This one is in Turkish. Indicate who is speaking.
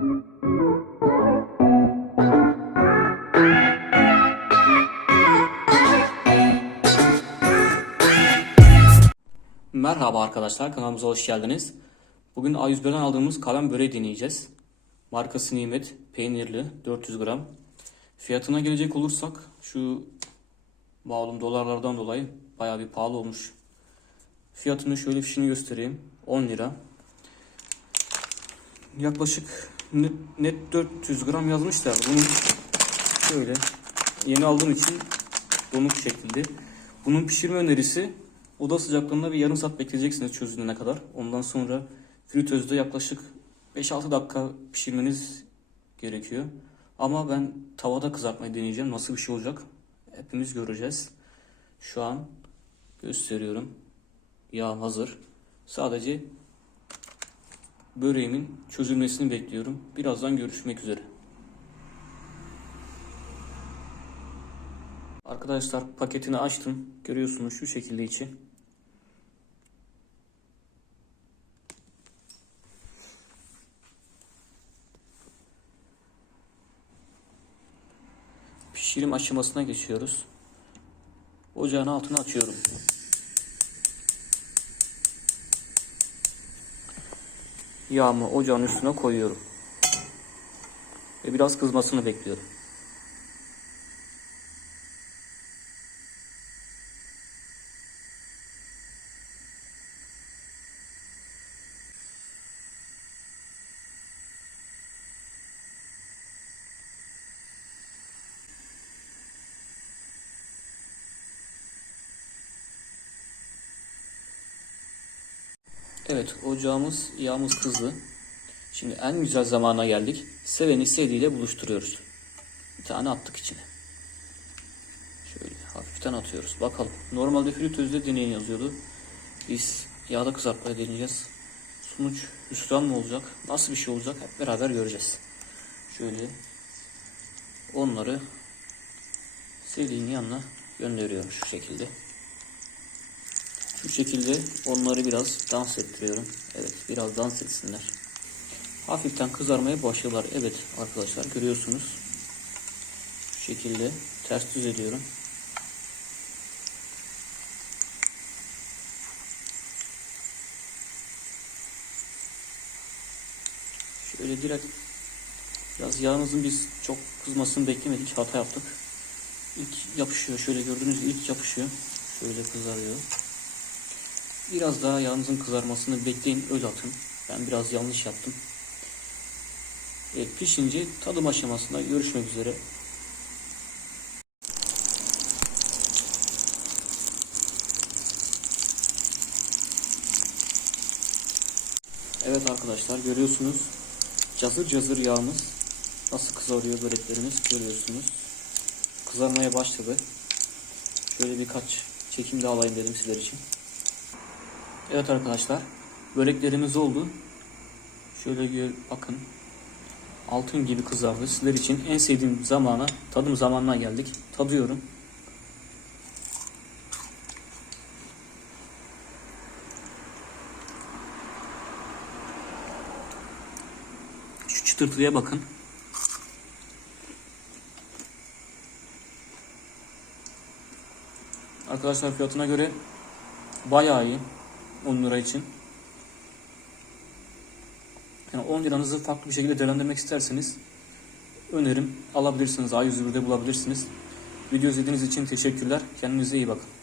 Speaker 1: Merhaba arkadaşlar kanalımıza hoş geldiniz. Bugün A101'den aldığımız kalem böreği deneyeceğiz. Markası Nimet, peynirli, 400 gram. Fiyatına gelecek olursak şu malum dolarlardan dolayı bayağı bir pahalı olmuş. Fiyatını şöyle fişini göstereyim. 10 lira. Yaklaşık net, net 400 gram yazmışlar. Bunu şöyle yeni aldığım için donuk şekilde. Bunun pişirme önerisi oda sıcaklığında bir yarım saat bekleyeceksiniz çözülene kadar. Ondan sonra fritözde yaklaşık 5-6 dakika pişirmeniz gerekiyor. Ama ben tavada kızartmayı deneyeceğim. Nasıl bir şey olacak? Hepimiz göreceğiz. Şu an gösteriyorum. Yağ hazır. Sadece böreğimin çözülmesini bekliyorum. Birazdan görüşmek üzere. Arkadaşlar paketini açtım. Görüyorsunuz şu şekilde içi. Pişirim aşamasına geçiyoruz. Ocağın altını açıyorum. Yağımı ocağın üstüne koyuyorum. Ve biraz kızmasını bekliyorum. Evet ocağımız yağımız kızdı. Şimdi en güzel zamana geldik. Seveni sevdiğiyle buluşturuyoruz. Bir tane attık içine. Şöyle hafiften atıyoruz. Bakalım. Normalde fritözde deneyin yazıyordu. Biz yağda kızartmaya deneyeceğiz. Sonuç hüsran mı olacak? Nasıl bir şey olacak? Hep beraber göreceğiz. Şöyle onları sevdiğin yanına gönderiyorum şu şekilde. Şu şekilde onları biraz dans ettiriyorum. Evet biraz dans etsinler. Hafiften kızarmaya başlıyorlar. Evet arkadaşlar görüyorsunuz. Şu şekilde ters düz ediyorum. Şöyle direkt biraz yağımızın biz çok kızmasını beklemedik. Hata yaptık. İlk yapışıyor. Şöyle gördüğünüz ilk yapışıyor. Şöyle kızarıyor. Biraz daha yağınızın kızarmasını bekleyin öyle atın. Ben biraz yanlış yaptım. Evet, pişince tadım aşamasında görüşmek üzere. Evet arkadaşlar görüyorsunuz. Cazır cazır yağımız nasıl kızarıyor böreklerimiz görüyorsunuz. Kızarmaya başladı. Şöyle birkaç çekim de alayım dedim sizler için. Evet arkadaşlar böreklerimiz oldu. Şöyle gör, bakın altın gibi kızardı. Sizler için en sevdiğim zamana tadım zamanına geldik. Tadıyorum. Şu çıtırtıya bakın. Arkadaşlar fiyatına göre bayağı iyi. 10 lira için. Yani 10 liranızı farklı bir şekilde değerlendirmek isterseniz önerim alabilirsiniz. A101'de bulabilirsiniz. Video izlediğiniz için teşekkürler. Kendinize iyi bakın.